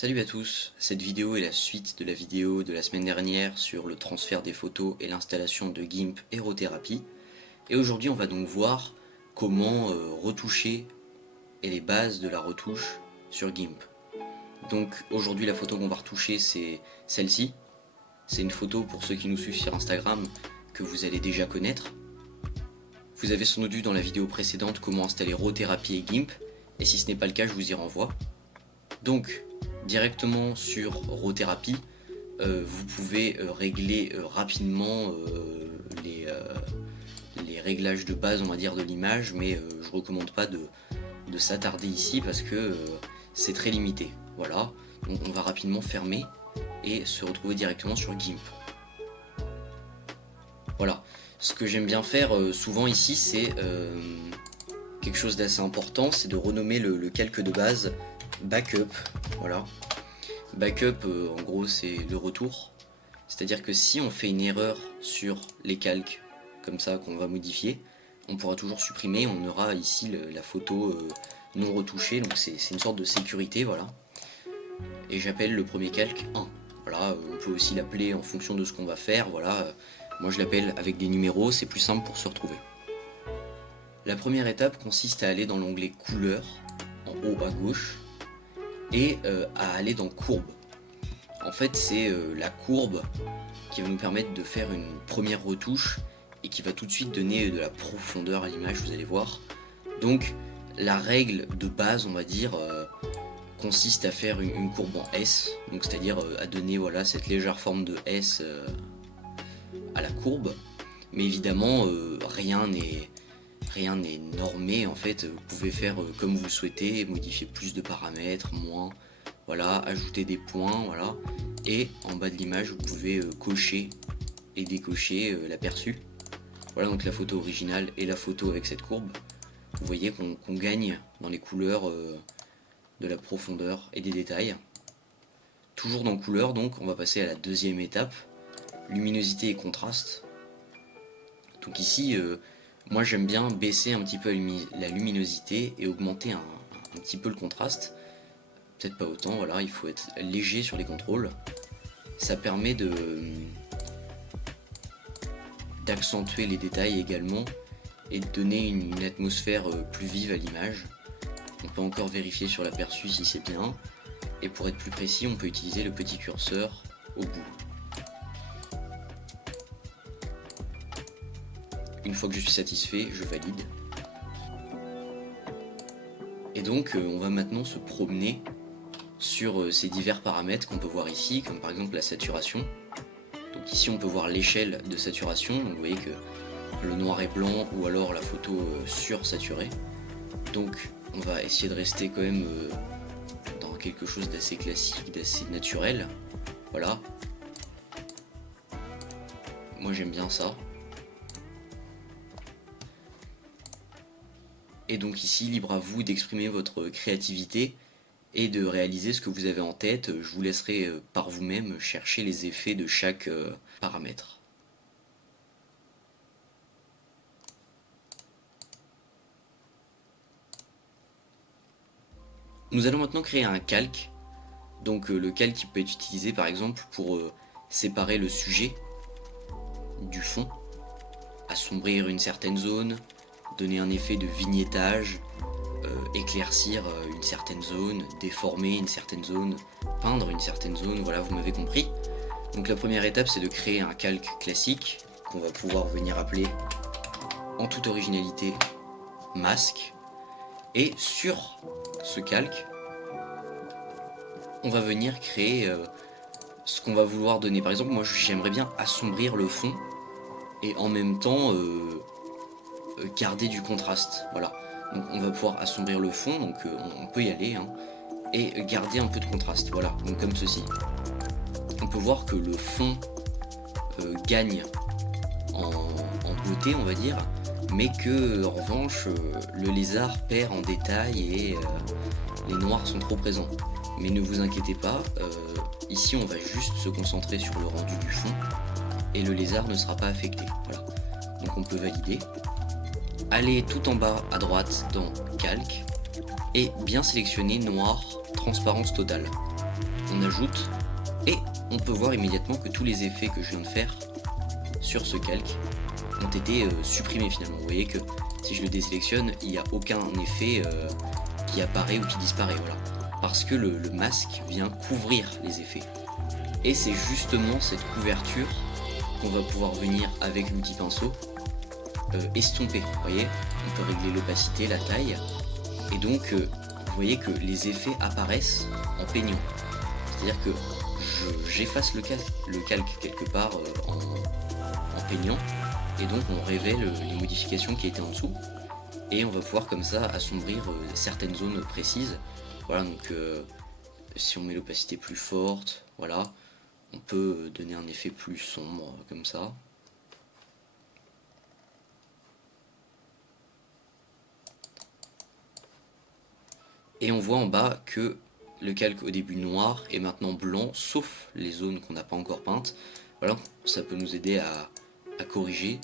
Salut à tous, cette vidéo est la suite de la vidéo de la semaine dernière sur le transfert des photos et l'installation de GIMP Aerothérapie. Et aujourd'hui on va donc voir comment retoucher et les bases de la retouche sur GIMP. Donc aujourd'hui la photo qu'on va retoucher c'est celle-ci. C'est une photo pour ceux qui nous suivent sur Instagram que vous allez déjà connaître. Vous avez sans doute vu dans la vidéo précédente comment installer Aerothérapie et GIMP, et si ce n'est pas le cas je vous y renvoie. Donc directement sur Aerothérapie, vous pouvez régler rapidement les réglages de base on va dire de l'image, mais je ne recommande pas de s'attarder ici parce que c'est très limité. Voilà, donc on va rapidement fermer et se retrouver directement sur GIMP. Voilà, ce que j'aime bien faire souvent ici c'est quelque chose d'assez important, c'est de renommer le calque de base Backup. Voilà, Backup en gros c'est le retour, c'est à dire que si on fait une erreur sur les calques comme ça qu'on va modifier, on pourra toujours supprimer, on aura ici la photo non retouchée, donc c'est une sorte de sécurité. Voilà, et j'appelle le premier calque 1. Voilà, on peut aussi l'appeler en fonction de ce qu'on va faire. Voilà, moi je l'appelle avec des numéros, c'est plus simple pour se retrouver. La première étape consiste à aller dans l'onglet couleur en haut à gauche et à aller dans courbe. En fait c'est la courbe qui va nous permettre de faire une première retouche et qui va tout de suite donner de la profondeur à l'image, vous allez voir. Donc la règle de base on va dire consiste à faire une courbe en S, donc c'est-à-dire à donner voilà, cette légère forme de S à la courbe, mais évidemment rien n'est normé. En fait vous pouvez faire comme vous le souhaitez, modifier plus de paramètres, moins, voilà, ajouter des points, voilà, et en bas de l'image vous pouvez cocher et décocher l'aperçu. Voilà donc la photo originale et la photo avec cette courbe. Vous voyez qu'on gagne dans les couleurs de la profondeur et des détails. Toujours dans couleur, donc on va passer à la deuxième étape, luminosité et contraste. Donc ici moi j'aime bien baisser un petit peu la luminosité et augmenter un petit peu le contraste, peut-être pas autant. Voilà, il faut être léger sur les contrôles, ça permet d'accentuer les détails également et de donner une atmosphère plus vive à l'image. On peut encore vérifier sur l'aperçu si c'est bien, et pour être plus précis on peut utiliser le petit curseur au bout. Une fois que je suis satisfait, je valide. Et donc on va maintenant se promener sur ces divers paramètres qu'on peut voir ici, comme par exemple la saturation. Donc ici on peut voir l'échelle de saturation, donc vous voyez que le noir et blanc ou alors la photo sursaturée. Donc on va essayer de rester quand même dans quelque chose d'assez classique, d'assez naturel. Voilà, moi j'aime bien ça. Et donc ici libre à vous d'exprimer votre créativité et de réaliser ce que vous avez en tête. Je vous laisserai par vous-même chercher les effets de chaque paramètre. Nous allons maintenant créer un calque. Donc le calque qui peut être utilisé par exemple pour séparer le sujet du fond, assombrir une certaine zone, donner un effet de vignettage, éclaircir une certaine zone, déformer une certaine zone, peindre une certaine zone, voilà, vous m'avez compris. Donc la première étape c'est de créer un calque classique qu'on va pouvoir venir appeler en toute originalité masque, et sur ce calque on va venir créer ce qu'on va vouloir donner. Par exemple moi j'aimerais bien assombrir le fond et en même temps garder du contraste. Voilà, donc on va pouvoir assombrir le fond, donc on peut y aller, hein, et garder un peu de contraste. Voilà, donc comme ceci. On peut voir que le fond gagne en beauté on va dire, mais que en revanche le lézard perd en détail et les noirs sont trop présents. Mais ne vous inquiétez pas, ici on va juste se concentrer sur le rendu du fond et le lézard ne sera pas affecté. Voilà, donc on peut valider. Allez tout en bas à droite dans calque et bien sélectionner noir, transparence totale. on ajoute, et on peut voir immédiatement que tous les effets que je viens de faire sur ce calque ont été supprimés finalement. Vous voyez que si je le désélectionne, il n'y a aucun effet qui apparaît ou qui disparaît, voilà. Parce que le masque vient couvrir les effets. Et c'est justement cette couverture qu'on va pouvoir venir avec l'outil pinceau estomper. Vous voyez, on peut régler l'opacité, la taille, et donc vous voyez que les effets apparaissent en peignant. C'est-à-dire que j'efface le calque quelque part en peignant, et donc on révèle les modifications qui étaient en dessous, et on va pouvoir comme ça assombrir certaines zones précises. Voilà, donc si on met l'opacité plus forte, voilà, on peut donner un effet plus sombre comme ça. Et on voit en bas que le calque au début noir est maintenant blanc, sauf les zones qu'on n'a pas encore peintes. Voilà, ça peut nous aider à corriger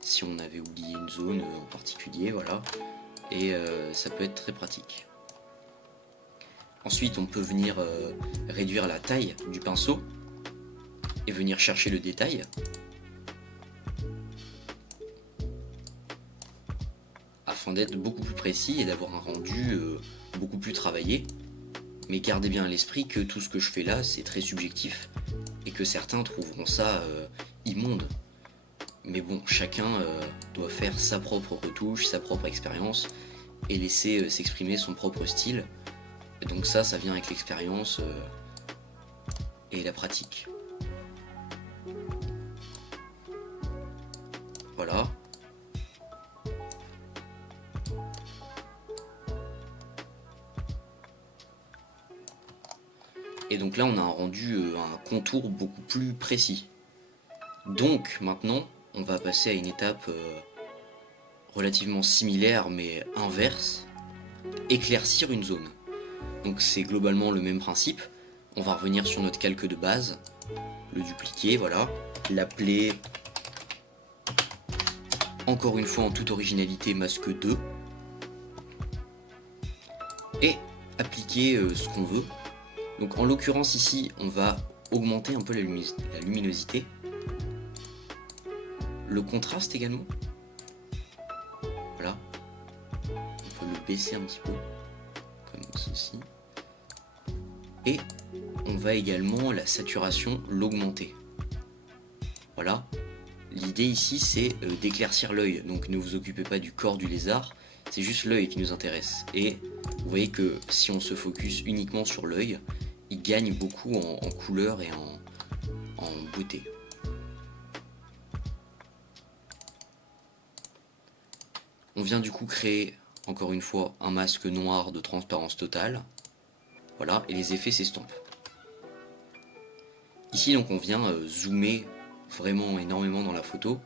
si on avait oublié une zone en particulier, voilà. Et ça peut être très pratique. Ensuite, on peut venir réduire la taille du pinceau et venir chercher le détail. Afin d'être beaucoup plus précis et d'avoir un rendu beaucoup plus travaillé. Mais gardez bien à l'esprit que tout ce que je fais là, c'est très subjectif et que certains trouveront ça immonde. Mais bon, chacun doit faire sa propre retouche, sa propre expérience et laisser s'exprimer son propre style. Et donc ça vient avec l'expérience et la pratique. Voilà. Et donc là on a un rendu, un contour beaucoup plus précis. Donc maintenant on va passer à une étape relativement similaire mais inverse, éclaircir une zone. Donc c'est globalement le même principe. On va revenir sur notre calque de base, le dupliquer, voilà, l'appeler encore une fois en toute originalité masque 2 et appliquer ce qu'on veut. Donc en l'occurrence ici on va augmenter un peu la luminosité, le contraste également, voilà, on peut le baisser un petit peu comme ceci, et on va également la saturation l'augmenter. Voilà, l'idée ici c'est d'éclaircir l'œil, donc ne vous occupez pas du corps du lézard, c'est juste l'œil qui nous intéresse. Et vous voyez que si on se focus uniquement sur l'œil, il gagne beaucoup en couleur et en beauté. On vient du coup créer encore une fois un masque noir de transparence totale. Voilà, et les effets s'estompent. Ici donc on vient zoomer vraiment énormément dans la photo,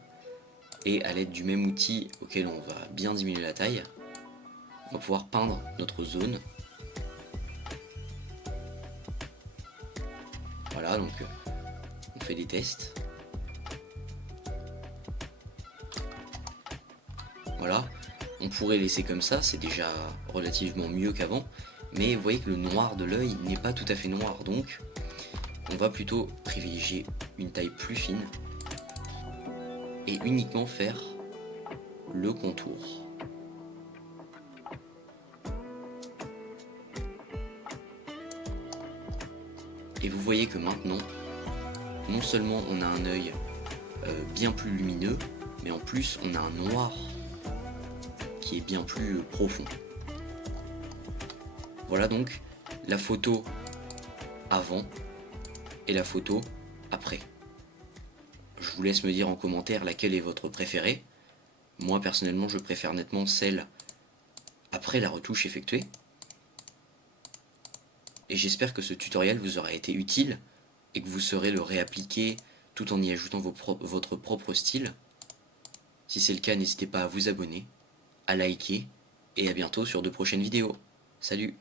et à l'aide du même outil auquel on va bien diminuer la taille, on va pouvoir peindre notre zone. Voilà, donc on fait des tests. Voilà, on pourrait laisser comme ça, c'est déjà relativement mieux qu'avant, mais vous voyez que le noir de l'œil n'est pas tout à fait noir, donc on va plutôt privilégier une taille plus fine et uniquement faire le contour. Et vous voyez que maintenant, non seulement on a un œil bien plus lumineux, mais en plus on a un noir qui est bien plus profond. Voilà donc la photo avant et la photo après. Je vous laisse me dire en commentaire laquelle est votre préférée. Moi personnellement je préfère nettement celle après la retouche effectuée. Et j'espère que ce tutoriel vous aura été utile et que vous saurez le réappliquer tout en y ajoutant votre propre style. Si c'est le cas, n'hésitez pas à vous abonner, à liker et à bientôt sur de prochaines vidéos. Salut!